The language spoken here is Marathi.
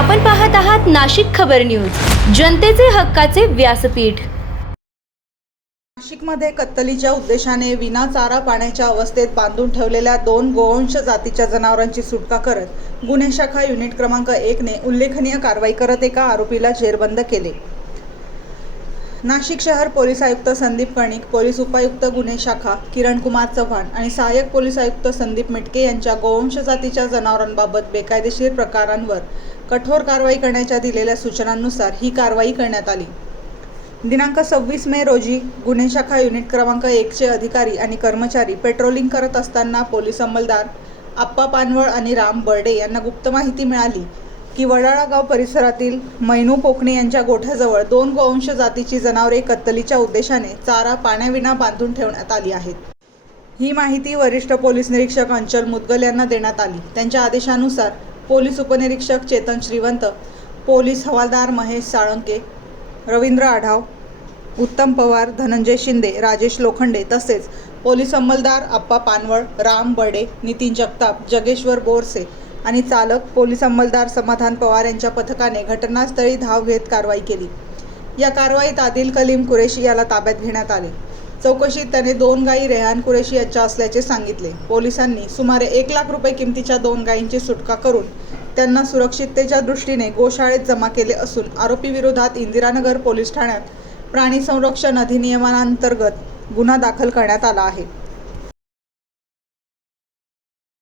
आपण पाहत आहात नाशिक खबर न्यूज, जनतेचे हक्काचे व्यासपीठ। नाशिकमध्ये कत्तलीच्या उद्देशाने विना चारा पाण्याच्या अवस्थेत बांधून ठेवलेल्या 2 गोवंश जातीच्या जनावरांची सुटका करत गुन्हे शाखा युनिट क्रमांक 1 ने उल्लेखनीय कारवाई करत एका आरोपीला जेरबंद केले। नाशिक शहर पोलीस आयुक्त संदीप कर्णिक, पोलीस उपायुक्त गुन्हे शाखा किरण कुमार चव्हाण आणि सहाय्यक पोलीस आयुक्त संदीप मिटके यांच्या गोवंश जातीच्या जनावरांबाबत बेकायदेशीर प्रकारांवर कठोर कारवाई करण्याच्या दिलेल्या सूचनांनुसार ही कारवाई करण्यात आली। दिनांक 26 मे रोजी गुन्हे शाखा युनिट क्रमांक 1 चे अधिकारी आणि कर्मचारी पेट्रोलिंग करत असताना पोलीस अंमलदार आप्पा पानवळ आणि राम बर्डे यांना गुप्त माहिती मिळाली की वडाळा गाव परिसरातील मैनू कोकणे यांच्या गोठ्याजवळ 2 गोवंश जातीची जनावरे कत्तलीच्या उद्देशाने चारा पाण्याविना बांधून ठेवण्यात आली आहेत। ही माहिती वरिष्ठ पोलीस निरीक्षक अंचल मुदगल यांना देण्यात आली। त्यांच्या आदेशानुसार पोलीस उपनिरीक्षक चेतन श्रीवंत, पोलीस हवालदार महेश साळंके, रवींद्र आढाव, उत्तम पवार, धनंजय शिंदे, राजेश लोखंडे तसेच पोलीस अंमलदार आप्पा पानवळ, राम बर्डे, नितीन जगताप, जगेश्वर बोरसे आणि चालक पोलीस अंमलदार समाधान पवार यांच्या पथकाने घटनास्थळी धाव घेत कारवाई केली। या कारवाईत आदिल कलीम कुरेशी याला ताब्यात घेण्यात आले। चौकशीत त्याने 2 गायी रेहान कुरेशी यांच्या असल्याचे सांगितले। पोलिसांनी सुमारे 1 लाख रुपये किमतीच्या 2 गायींची सुटका करून त्यांना सुरक्षिततेच्या दृष्टीने गोशाळेत जमा केले असून आरोपी विरोधात इंदिरानगर पोलीस ठाण्यात प्राणी संरक्षण अधिनियमांतर्गत गुन्हा दाखल करण्यात आला आहे।